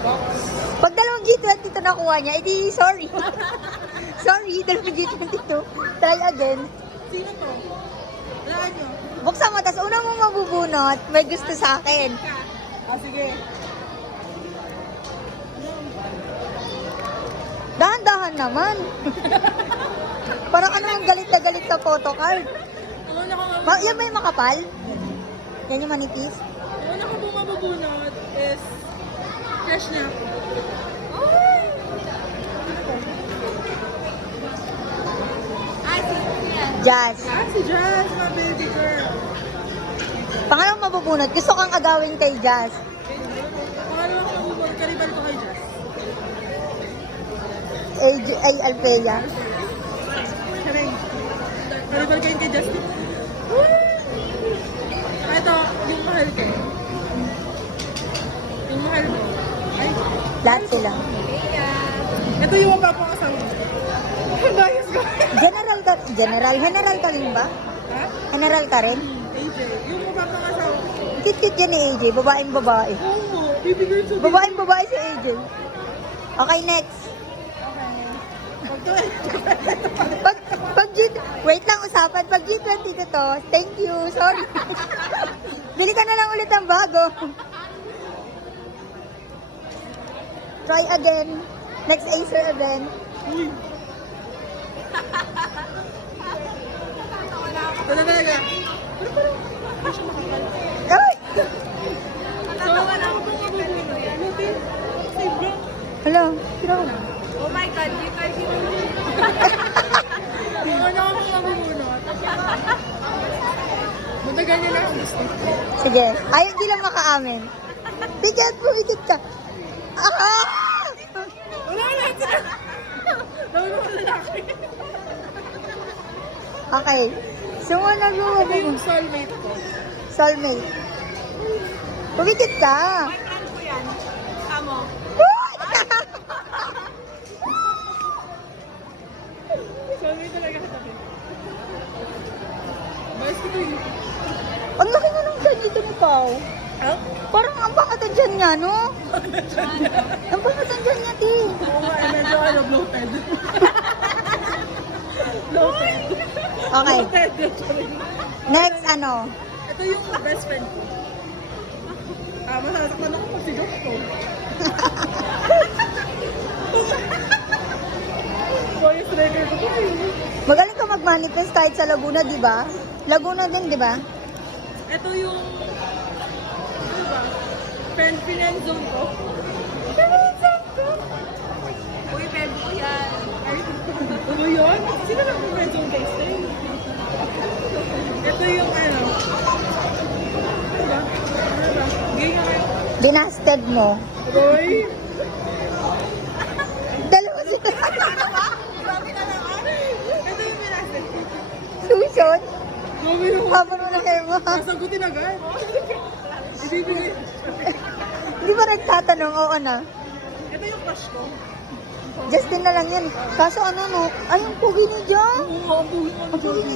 box. Pag dalawang G20 ito nakuha niya, edi sorry. Sorry, dalawang G22. Try again. Sino to? Walaan nyo. Buksan mo, tas una mong mabubunot, may gusto sa akin. Sige. Dahan-dahan naman. Parang ano ang galit na galit sa photocard. Ang una ko Yan may makapal? Yan yung manipis? ang una ko pong mabubunot is crush niya ako. Ay! Jazz. Si Jazz, my baby girl. Pangalawang mabubunot, gusto kang agawin kay Jazz. Pangalawa ko mabubunot, karibal ko kay Jazz. Ay, Althea. Kareng. Karibal kayo kay Jazz. Ito, yung mahal ko. Yung mahal ko. Ay, Lahat sila. ito yung mapapakasawa. Bias ko. General ka rin ba? Ha? General ka rin? AJ. Yung mapapakasawa ko. Kit-kit yan ni AJ, babaeng babae. Oo, bibigay sa Babaeng babae si AJ. Okay, next. Wait lang usapan. Pag G20 to, thank you, sorry. Bili ka na lang ulit ng bago. Try again. Next Acer event. Wala talaga. Ay! So, wala ko pong mabubunot. Lutin. Save bro. Hello, sino ko na? Oh my God, you guys yung wala ko pong mabubunot. Matagal niya lang ang gusto. Sige. Ay, hindi lang makaamin. Bigyan mo, ikit ka. Ah! Wala lahat sila. Lalo ko lalaki. Okay. Sumunod mo. Ito yung soulmate ko. Soulmate. Pumikit ka. Boyfriend ko yan. Amo. Soulmate talaga katabi. Best ko yun. Ang laki nga ng dyan dito ni Pao. Huh? Parang ang pangatan dyan niya, no? Ang pangatan dyan niya, ti. Oo nga, medyo bloated. Bloated. Okay. Bloated. Next, ano? Ito yung best friend ko. Masasaktan ako pag sigaw ko. Voice record ko. Magaling ka mag-manifest kahit sa Laguna, di ba? Laguna din, di ba? Ito yung, ano ba? Friend zone ko. Uy, friend ko yan. Ay, ano yun? Sino lang yung friend zone guys? Ito yung ano. Ano ba? Ano ba? Gay nga kayo. Dinasted mo. Roy? Dalawa sila. Grabe na naman. Ito yung pinasal. Susan? Grabe naman. Haba mo na hair mo. Nasagutin agad. Ibibigay. Hindi ba nagtatanong? Oo na. Ito yung crush ko. Justin na lang yan. Kaso ano, no? Ay, yung pugi niya dyan. Oo, ang buhay mo.